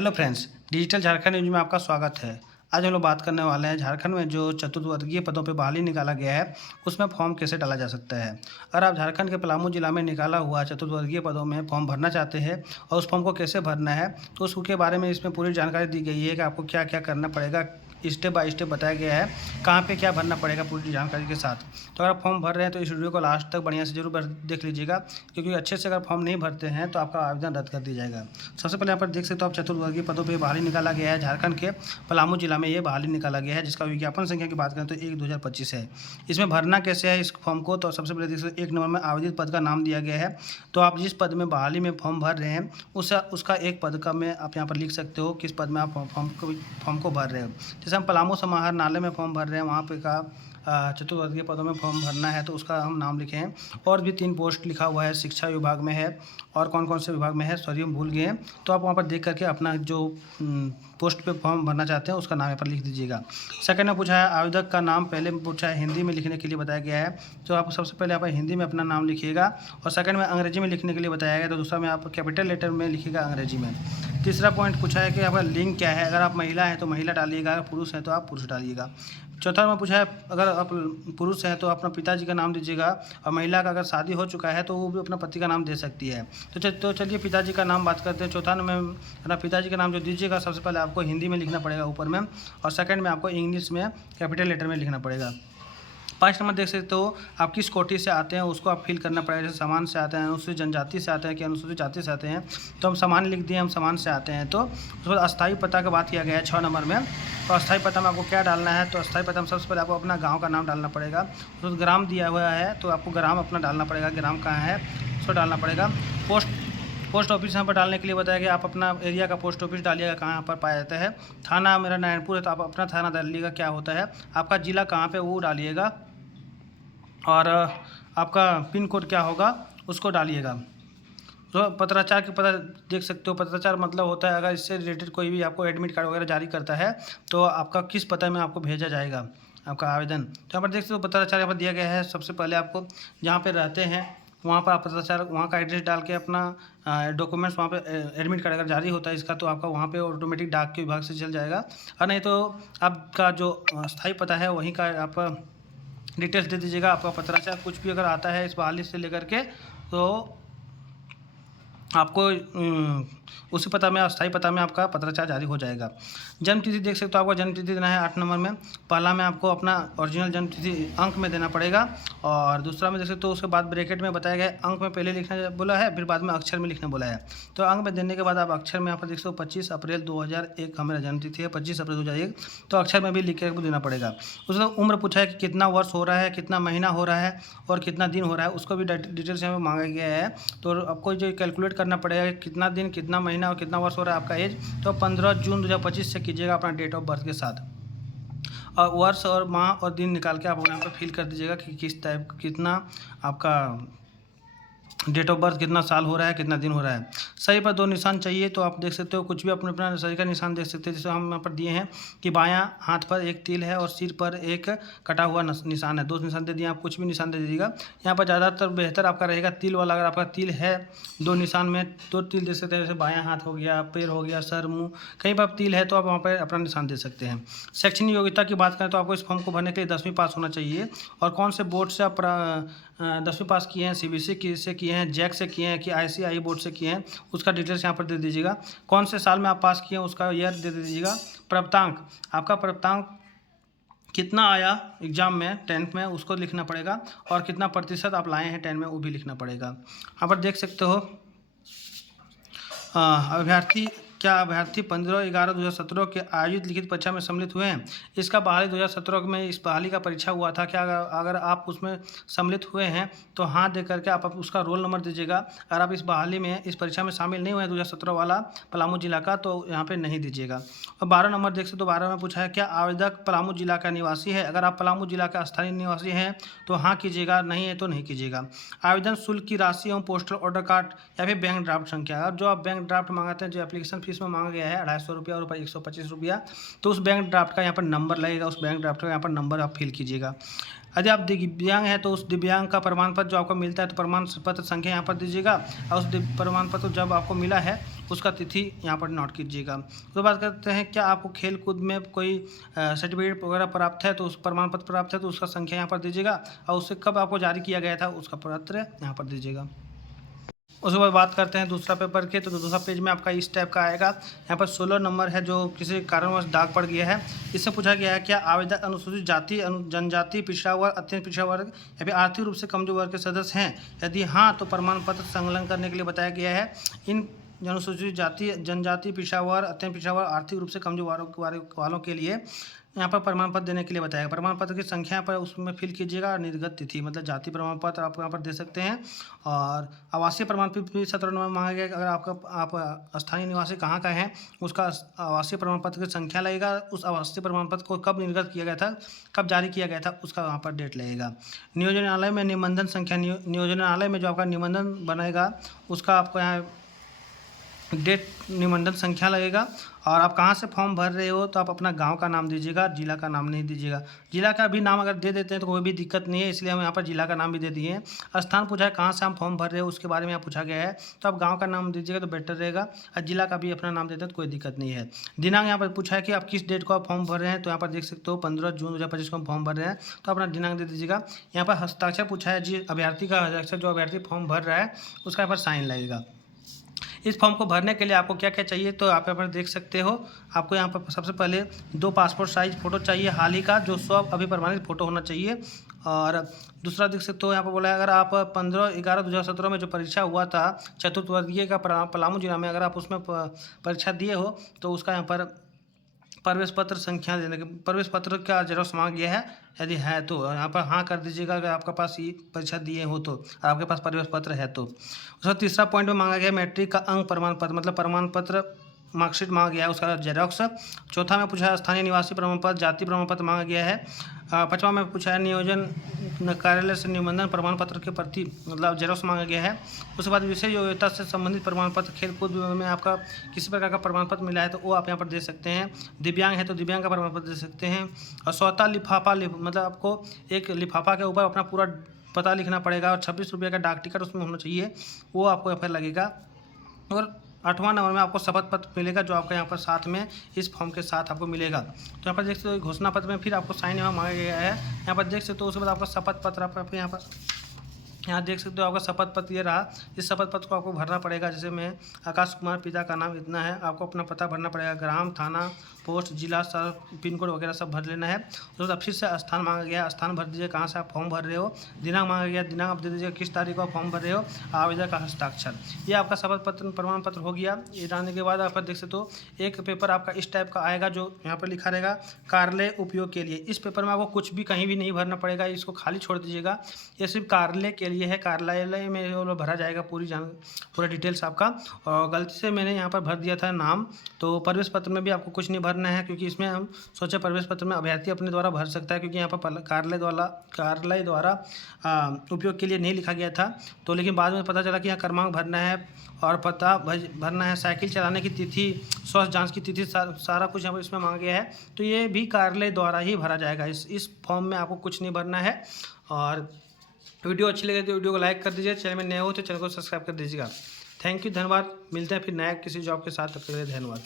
Hello friends, digital Jharkhand news में आपका स्वागत है। आज हम लोग बात करने वाले हैं झारखंड में जो चतुर्वर्गीय पदों पे बहाली निकाला गया है, उसमें फॉर्म कैसे डाला जा सकता है। अगर आप झारखंड के पलामू जिला में निकाला हुआ चतुर्वर्गीय पदों में फॉर्म भरना चाहते हैं और उस फॉर्म को कैसे भरना है, तो उसके बारे में इसमें पूरी जानकारी दी गई है कि आपको क्या क्या करना पड़ेगा। स्टेप बाय स्टेप बताया गया है कहाँ पे क्या भरना पड़ेगा पूरी जानकारी के साथ। तो अगर आप फॉर्म भर रहे हैं तो इस वीडियो को लास्ट तक बढ़िया से जरूर देख लीजिएगा, क्योंकि अच्छे से अगर फॉर्म नहीं भरते हैं तो आपका आवेदन रद्द कर दिया जाएगा। सबसे पहले यहाँ पर देख सकते हो आप चतुर्वर्गीय पदों पर बहाली निकाला गया है। झारखंड के पलामू जिला में ये बहाली निकाला गया है, जिसका विज्ञापन संख्या की बात करें तो 1/2025 है। इसमें भरना कैसे है इस फॉर्म को, तो सबसे पहले देख सकते 1 नंबर में आवेदित पद का नाम दिया गया है। तो आप जिस पद में बहाली में फॉर्म भर रहे हैं उसका एक पद का में आप यहाँ पर लिख सकते हो किस पद में आप फॉर्म को भर रहे हो। जैसे हम पलामू समाहरणालय में फॉर्म भर रहे हैं, वहाँ पे का चतुर्वर्गीय पदों में फॉर्म भरना है तो उसका हम नाम लिखे हैं। और भी 3 पोस्ट लिखा हुआ है, शिक्षा विभाग में है और कौन कौन से विभाग में है, सॉरी हम भूल गए हैं। तो आप वहाँ पर देख करके अपना जो पोस्ट पे फॉर्म भरना चाहते हैं उसका नाम यहाँ पर लिख दीजिएगा। सेकंड में पूछा है आवेदक का नाम, पहले में पूछा है हिंदी में लिखने के लिए बताया गया है। तो आप सबसे पहले यहाँ पर हिंदी में अपना नाम लिखिएगा और सेकंड में अंग्रेजी में लिखने के लिए बताया गया, तो दूसरा में आप कैपिटल लेटर में लिखिएगा अंग्रेजी में। तीसरा पॉइंट पूछा है कि आपका लिंग क्या है, अगर आप महिला हैं तो महिला डालिएगा, अगर पुरुष हैं तो आप पुरुष डालिएगा। चौथा में पूछा है अगर आप पुरुष हैं तो अपना पिताजी का नाम दीजिएगा, और महिला का अगर शादी हो चुका है तो वो भी अपना पति का नाम दे सकती है। तो चलिए पिताजी का नाम बात करते हैं। चौथा में अपना पिताजी का नाम जो दीजिएगा सबसे पहले आपको हिंदी में लिखना पड़ेगा ऊपर में, और सेकंड में आपको इंग्लिश में कैपिटल लेटर में लिखना पड़ेगा। 5 नंबर देख सकते हो आप किस कोटि से आते हैं उसको आप फिल करना पड़ेगा। जैसे सामान्य से आते हैं, अनुसूचित जनजाति से आते हैं कि अनुसूचित जाति से आते हैं, तो हम सामान्य लिख दिए, हम सामान्य से आते हैं। तो उसके बाद अस्थायी पता का बात किया गया है 6 नंबर में। तो अस्थायी पता में आपको क्या डालना है, तो अस्थायी पता में सबसे पहले आपको अपना गाँव का नाम डालना पड़ेगा। उसको ग्राम दिया हुआ है तो आपको ग्राम अपना डालना पड़ेगा, ग्राम कहाँ है उसको डालना पड़ेगा। पोस्ट ऑफिस यहाँ पर डालने के लिए बताया गया, आप अपना एरिया का पोस्ट ऑफिस डालिएगा कहाँ यहाँ पर पाया जाता है। थाना मेरा नारायणपुर है तो आप अपना थाना डालिएगा क्या होता है, आपका ज़िला कहाँ पे वो डालिएगा, और आपका पिन कोड क्या होगा उसको डालिएगा। तो पत्राचार की पता देख सकते हो, पत्राचार मतलब होता है अगर इससे रिलेटेड कोई भी आपको एडमिट कार्ड वगैरह जारी करता है तो आपका किस पता में आपको भेजा जाएगा आपका आवेदन। तो यहाँ पर देख सकते हो पत्राचार यहाँ पर दिया गया है। सबसे पहले आपको जहाँ पे रहते हैं वहाँ पर आप पत्राचार वहाँ का एड्रेस डाल के अपना डॉक्यूमेंट्स वहाँ पे एडमिट कार्ड अगर जारी होता है इसका तो आपका वहाँ पे ऑटोमेटिक डाक के विभाग से चल जाएगा, और नहीं तो आपका जो स्थायी पता है वहीं का आप डिटेल्स दे दीजिएगा। आपका पत्राचार कुछ भी अगर आता है इस बहाली से लेकर के तो आपको उसी पता में अस्थायी पता में आपका पत्राचार जारी हो जाएगा। जन्म तिथि देख सकते हो, आपको जन्म तिथि देना है 8 नंबर में। पहला में आपको अपना ओरिजिनल जन्म तिथि अंक में देना पड़ेगा, और दूसरा में देख सकते हो उसके बाद ब्रैकेट में बताया गया अंक में पहले लिखना बोला है, फिर बाद में अक्षर में लिखना बोला है। तो अंक में देने के बाद आप अक्षर में यहाँ पर देख सकते हो 25 अप्रैल 2001 हमारा जन्म तिथि है, 25 अप्रैल 2001, तो अक्षर में भी लिख के देना पड़ेगा। उसका उम्र पूछा है कि कितना वर्ष हो रहा है, कितना महीना हो रहा है और कितना दिन हो रहा है, उसको भी डिटेल्स यहाँ पर मांगा गया है। तो आपको जो कैलकुलेट करना पड़ेगा कितना दिन, कितना महीना और कितना वर्ष हो रहा है आपका एज, तो 15 जून 2025 से कीजिएगा अपना डेट ऑफ बर्थ के साथ, और वर्ष और माह और दिन निकाल के आप यहाँ पर फिल कर दीजिएगा कि किस टाइप कितना आपका डेट ऑफ बर्थ, कितना साल हो रहा है, कितना दिन हो रहा है। सही पर 2 निशान चाहिए, तो आप देख सकते हो कुछ भी अपने अपना सही का निशान देख सकते हैं। जैसे हम यहाँ पर दिए हैं कि बायां हाथ पर एक तिल है और सिर पर एक कटा हुआ निशान है, 2 निशान दे दिए, आप कुछ भी निशान दे दीजिएगा। यहाँ पर ज़्यादातर बेहतर आपका रहेगा तिल वाला। अगर आपका तिल है 2 निशान में 2 तिल दे सकते हैं, जैसे बायां हाथ हो गया, पैर हो गया, सर, मुँह, कहीं पर तिल है तो आप वहाँ पर अपना निशान दे सकते हैं। शैक्षणिक योग्यता की बात करें तो आपको इस फॉर्म को भरने के लिए 10वीं पास होना चाहिए, और कौन से बोर्ड से आप 10वीं पास किए हैं, CBSE से किए हैं, जैक से किए हैं कि ICI बोर्ड से किए हैं, उसका डिटेल्स यहाँ पर दे दीजिएगा। कौन से साल में आप पास किए हैं उसका ईयर दे दीजिएगा। प्राप्तांक, आपका प्राप्तांक कितना आया एग्जाम में 10th में उसको लिखना पड़ेगा, और कितना प्रतिशत आप लाए हैं 10 में वो भी लिखना पड़ेगा। यहाँ पर देख सकते हो अभ्यर्थी 15/11/2017 के आयोजित लिखित परीक्षा में सम्मिलित हुए हैं। इसका बहाली 2017 में इस बहाली का परीक्षा हुआ था क्या, अगर आप उसमें सम्मिलित हुए हैं तो हाँ दे करके आप उसका रोल नंबर दीजिएगा। अगर आप इस बहाली में इस परीक्षा में शामिल नहीं हुए हैं 2017 वाला पलामू जिला का, तो यहाँ पे नहीं दीजिएगा। और 12 नंबर देख सकते तो 12 में पूछा है क्या आवेदक पलामू जिला का निवासी है। अगर आप पलामू जिला का स्थानीय निवासी हैं तो हाँ कीजिएगा, नहीं है तो नहीं कीजिएगा। आवेदन शुल्क की राशि एवं पोस्टल ऑर्डर कार्ड या फिर बैंक ड्राफ्ट संख्या, अब जो आप बैंक ड्राफ्ट मंगाते हैं, जो एप्लीकेशन फीस में मांगा गया है 250 रुपया और 125 रुपया, तो उस बैंक ड्राफ्ट का यहाँ पर नंबर लगेगा, उस बैंक ड्राफ्ट का यहाँ पर नंबर आप फिल कीजिएगा। यदि आप दिव्यांग हैं तो उस दिव्यांग का प्रमाण पत्र जो आपको मिलता है तो प्रमाण पत्र संख्या यहाँ पर दीजिएगा, और उस प्रमाण पत्र जब आपको मिला है उसका तिथि यहाँ पर नोट कीजिएगा। तो बात करते हैं क्या आपको खेल कूद में कोई सर्टिफिकेट वगैरह प्राप्त है तो उस प्रमाण पत्र प्राप्त है तो उसका संख्या यहाँ पर दीजिएगा और उससे कब आपको जारी किया गया था उसका पत्र यहाँ पर दीजिएगा। उसके बाद बात करते हैं दूसरा पेपर के, तो दूसरा पेज में आपका इस टाइप का आएगा। यहाँ पर 16 नंबर है जो किसी कारणवश दाग पड़ गया है। इससे पूछा गया है क्या आवेदक अनुसूचित जाति, जनजाति, पिछड़ा वर्ग, अत्यंत पिछड़ा वर्ग या फिर आर्थिक रूप से कमजोर वर्ग के सदस्य हैं। यदि हाँ तो प्रमाण पत्र संलग्न करने के लिए बताया गया है। इन अनुसूचित जाति, जनजाति, पिछड़ा वर्ग, अत्यंत पिछड़ा वर्ग, आर्थिक रूप से कमजोर वर्ग वालों के लिए यहाँ पर प्रमाण पत्र देने के लिए बताया। प्रमाण पत्र की संख्या पर उसमें फिल कीजिएगा। निर्गत तिथि मतलब जाति प्रमाण पत्र आप यहाँ पर दे सकते हैं। और आवासीय प्रमाण पत्र भी 17 नंबर मांगा गया। अगर आप स्थानीय निवासी कहाँ का है उसका आवासीय प्रमाण पत्र की संख्या लगेगा। उस आवासीय प्रमाण पत्र को कब निर्गत किया गया था, कब जारी किया गया था उसका वहाँ पर डेट लगेगा। नियोजनालय में निबंधन संख्या, नियोजनालय में जो आपका निबंधन बनेगा उसका आपको यहाँ डेट, निबंधन संख्या लगेगा। और आप कहाँ से फॉर्म भर रहे हो तो आप अपना गांव का नाम दीजिएगा, जिला का नाम नहीं दीजिएगा। जिला का भी नाम अगर दे देते हैं तो कोई भी दिक्कत नहीं है, इसलिए हम यहाँ पर जिला का नाम भी दे दिए हैं। स्थान पूछा है कहाँ से हम फॉर्म भर रहे हो उसके बारे में यहाँ पूछा गया है, तो आप गाँव का नाम दीजिएगा तो बेटर रहेगा। और जिला का भी अपना नाम देते हैं तो कोई दिक्कत नहीं है। दिनांक यहाँ पर पूछा है कि आप किस डेट को आप फॉर्म भर रहे हैं, तो यहाँ पर देख सकते हो 15 जून 2025 को हम फॉर्म भर रहे हैं, तो अपना दिनांक दे दीजिएगा। यहाँ पर हस्ताक्षर पूछा है जी, अभ्यर्थी का हस्ताक्षर, जो अभ्यर्थी फॉर्म भर रहा है उसका यहाँ पर साइन लगेगा। इस फॉर्म को भरने के लिए आपको क्या क्या चाहिए तो आप यहाँ पर देख सकते हो। आपको यहाँ पर सबसे पहले 2 पासपोर्ट साइज फ़ोटो चाहिए हाल ही का, जो 100 अभी प्रमाणित फ़ोटो होना चाहिए। और दूसरा देख सकते हो यहाँ पर बोला है अगर आप 15/11/2017 में जो परीक्षा हुआ था चतुर्थवर्गीय का पलामू जिला में, अगर आप उसमें परीक्षा दिए हो तो उसका यहाँ पर प्रवेश पत्र संख्या देने के, प्रवेश पत्र का जेरॉक्स मांग गया है। यदि है तो यहाँ पर हाँ कर दीजिएगा अगर आपके पास ये परीक्षा दिए हो तो, आपके पास प्रवेश पत्र है तो। उसका तीसरा पॉइंट में मांगा गया मैट्रिक का अंक प्रमाण पत्र, मतलब प्रमाण पत्र मार्कशीट मांगा गया है उसका जेरॉक्स। चौथा में पूछा है स्थानीय निवासी प्रमाण पत्र, जाति प्रमाण पत्र मांगा गया है। पाँचवा में पूछा है नियोजन कार्यालय से निबंधन प्रमाण पत्र के प्रति मतलब जेरॉक्स मांगा गया है। उसके बाद विषय योग्यता से संबंधित प्रमाण पत्र, खेल कूद में आपका किसी प्रकार का प्रमाण पत्र मिला है तो वो आप यहाँ पर दे सकते हैं। दिव्यांग है तो दिव्यांग का प्रमाण पत्र दे सकते हैं। और स्वतः लिफाफा मतलब आपको एक लिफाफा के ऊपर अपना पूरा पता लिखना पड़ेगा और 26 रुपये का डाक टिकट उसमें होना चाहिए, वो आपको यहाँ पर लगेगा। और 8वां नंबर में आपको शपथ पत्र मिलेगा जो आपका यहाँ पर साथ में इस फॉर्म के साथ आपको मिलेगा। तो यहाँ पर देख सकते हो घोषणा पत्र में फिर आपको साइन यहाँ मांगा गया है। यहाँ पर देख सकते हो उसके बाद आपका शपथ पत्र आप यहाँ देख सकते हो आपका शपथ पत्र ये रहा। इस शपथ पत्र को आपको भरना पड़ेगा। जैसे मैं आकाश कुमार, पिता का नाम इतना है, आपको अपना पता भरना पड़ेगा, ग्राम, थाना, पोस्ट, जिला, सर, पिन कोड वगैरह सब भर लेना है। तो बाद फिर से स्थान मांगा गया, स्थान भर दीजिए कहाँ से आप फॉर्म भर रहे हो। दिनांक मांगा गया, दिनांक आप दे दीजिए किस तारीख को आप फॉर्म भर रहे हो। आवेदक का हस्ताक्षर, ये आपका शपथ पत्र प्रमाण पत्र हो गया। ये डालने के बाद आप देख सकते हो एक पेपर आपका इस टाइप का आएगा जो यहाँ पर लिखा रहेगा कार्यालय उपयोग के लिए। इस पेपर में आपको कुछ भी कहीं भी नहीं भरना पड़ेगा, इसको खाली छोड़ दीजिएगा। ये सिर्फ कार्यालय के लिए है, कार्यालय में वो भरा जाएगा पूरा डिटेल्स आपका। और गलती से मैंने यहाँ पर भर दिया था नाम, तो प्रवेश पत्र में भी आपको कुछ नहीं भरना है क्योंकि इसमें हम सोचे प्रवेश पत्र में अभ्यर्थी अपने द्वारा भर सकता है, क्योंकि यहाँ पर कार्यालय द्वारा उपयोग के लिए नहीं लिखा गया था। तो लेकिन बाद में पता चला कि यहाँ क्रमांक भरना है और पता भरना है, साइकिल चलाने की तिथि, स्वास्थ्य जाँच की तिथि, सारा कुछ यहाँ पर इसमें मांगा गया है। तो ये भी कार्यालय द्वारा ही भरा जाएगा। इस फॉर्म में आपको कुछ नहीं भरना है। और वीडियो अच्छी लगे तो वीडियो को लाइक कर दीजिए, चैनल में नए हो तो चैनल को सब्सक्राइब कर दीजिएगा। थैंक यू, धन्यवाद। मिलते हैं फिर नया किसी जॉब के साथ, तब तक के लिए धन्यवाद।